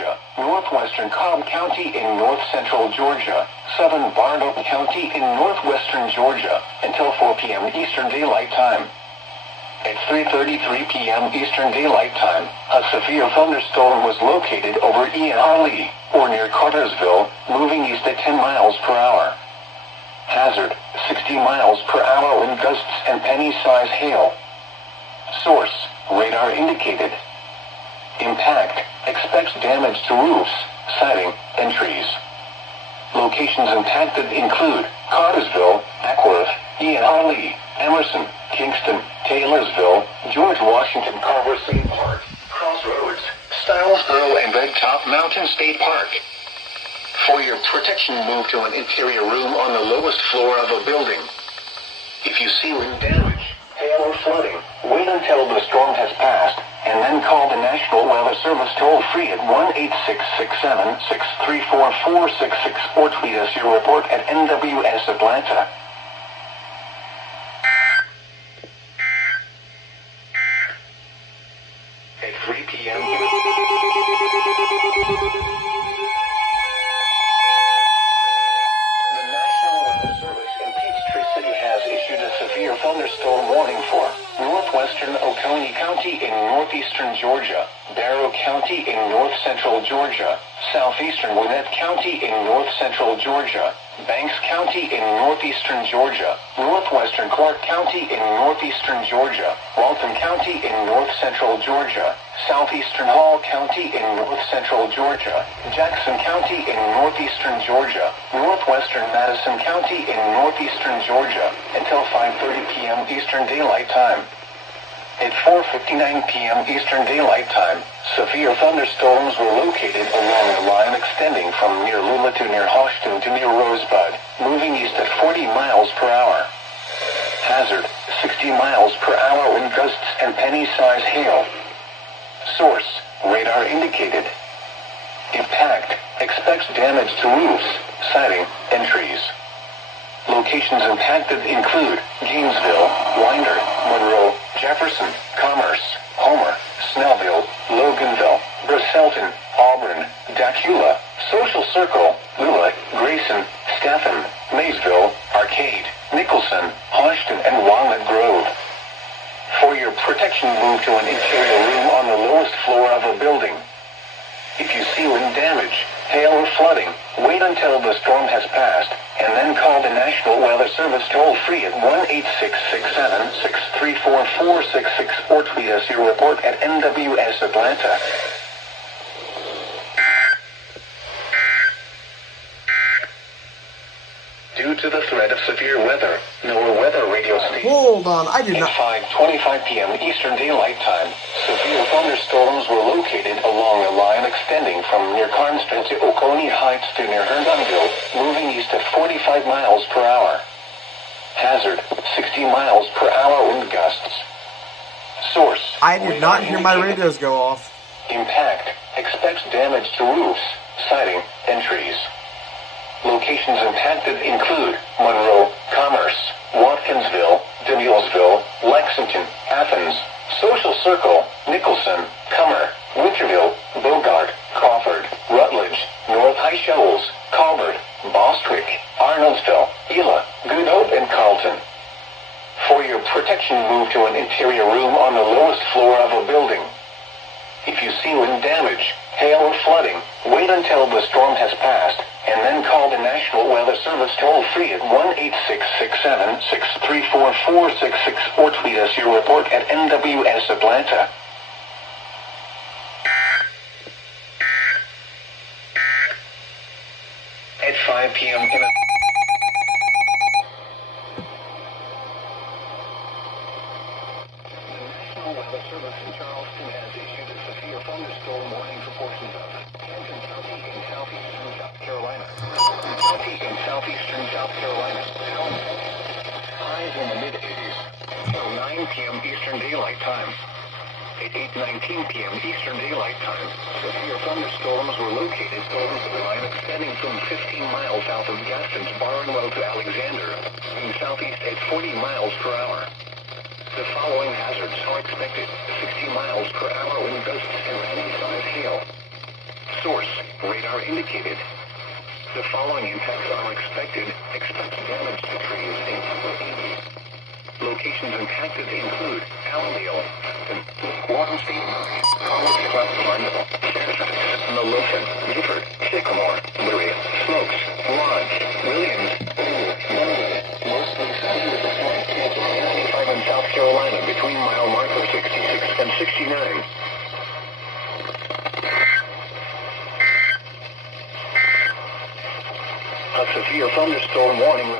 Georgia, northwestern Cobb County in north-central Georgia, southern Barnett County in northwestern Georgia, until 4 p.m. Eastern Daylight Time. At 3:33 p.m. Eastern Daylight Time, a severe thunderstorm was located over EAS, or near Cartersville, moving east at 10 miles per hour. Hazard, 60 miles per hour wind gusts and penny-size hail. Source, radar indicated. Impact, expects damage to roofs, siding, and trees. Locations impacted include Cartersville, Ackworth, EAS, Emerson, Kingston, Taylorsville, George Washington Carver State Park, Crossroads, Stylesboro, and Red Top Mountain State Park. For your protection, move to an interior room on the lowest floor of a building. If you see wind damage, hail, or flooding, wait until the storm has passed, and then call the National Weather Service toll-free at 1-866-7-634-466 or tweet us your report at NWS Atlanta. At 3 p.m. The National Weather Service in Peachtree City has issued a severe thunderstorm warning for northwestern Oconee County in northeastern Georgia, Barrow County in north-central Georgia, southeastern Gwinnett County in north-central Georgia, Banks County in northeastern Georgia, northwestern Clark County in northeastern Georgia, Walton County in north-central Georgia, southeastern Hall County in north-central Georgia, Jackson County in northeastern Georgia, northwestern Madison County in northeastern Georgia, until 5:30 p.m. Eastern Daylight Time. At 4:59 p.m. Eastern Daylight Time, severe thunderstorms were located along the line extending from near Lula to near Hoshton to near Rosebud, moving east at 40 miles per hour. Hazard, 60 miles per hour wind gusts and penny-size hail. Source, radar indicated. Impact, expects damage to roofs, siding, and trees. Locations impacted include Gainesville, Winder, Monroe, Jefferson, Commerce, Homer, Snellville, Loganville, Bristolton, Auburn, Dacula, Social Circle, Lula, Grayson, Statham, Maysville, Arcade, Nicholson, Hoshton, and Walnut Grove. For your protection, move to an interior room on the lowest floor of a building. If you see wind damage, hail, or flooding, wait until the storm has passed, and then call the National Weather Service toll-free at 1-866-7-634-466 or tweet us your report at NWS Atlanta. Due to the threat of severe weather, NOAA weather radio station. Hold on, I did not. At 5:25 p.m. Eastern Daylight Time, severe thunderstorms were located along a line extending from near Carnston to Oconee Heights to near Herndonville, moving east at 45 miles per hour. Hazard, 60 miles per hour wind gusts. Source, I did not hear my radios go off. Impact, expects damage to roofs, siding, and trees. Locations impacted include Monroe, Commerce, Watkinsville, Demulesville, Lexington, Athens, Social Circle, Nicholson, Cummer, Winterville, Bogart, Crawford, Rutledge, North High Shoals, Colbert, Bostwick, Arnoldsville, Gila, Good Hope, and Carlton. For your protection, move to an interior room on the lowest floor of a building. If you see wind damage, hail, or flooding, wait until the storm has passed, and then call the National Weather Service toll-free at 1-866-7-634-466 or tweet us your report at NWS Atlanta. At 5 p.m. in The Weather Service in Charleston has issued a severe thunderstorm warning for portions of Charleston County in southeastern South Carolina. County in southeastern South Carolina. Highs in the mid-80s. Till 9 p.m. Eastern Daylight Time. At 8:19 p.m. Eastern Daylight Time, severe thunderstorms were located along the line extending from 15 miles south of Gaston to Barnwell to Alexander, moving southeast at 40 miles per hour. The following hazards are expected: 60 miles per hour wind gusts and penny-size hail. source. Radar indicated. The following impacts are expected. Expect damage to trees in upper 80s. Locations impacted include Allendale, Walton State, College Club, London, Fairfax, Midlothian, Gifford, Sycamore, Bury, Smokes, Lodge, Williams, London, mostly southeast of 95 in South Carolina between mile marker 66 and 69. A severe thunderstorm warning remains.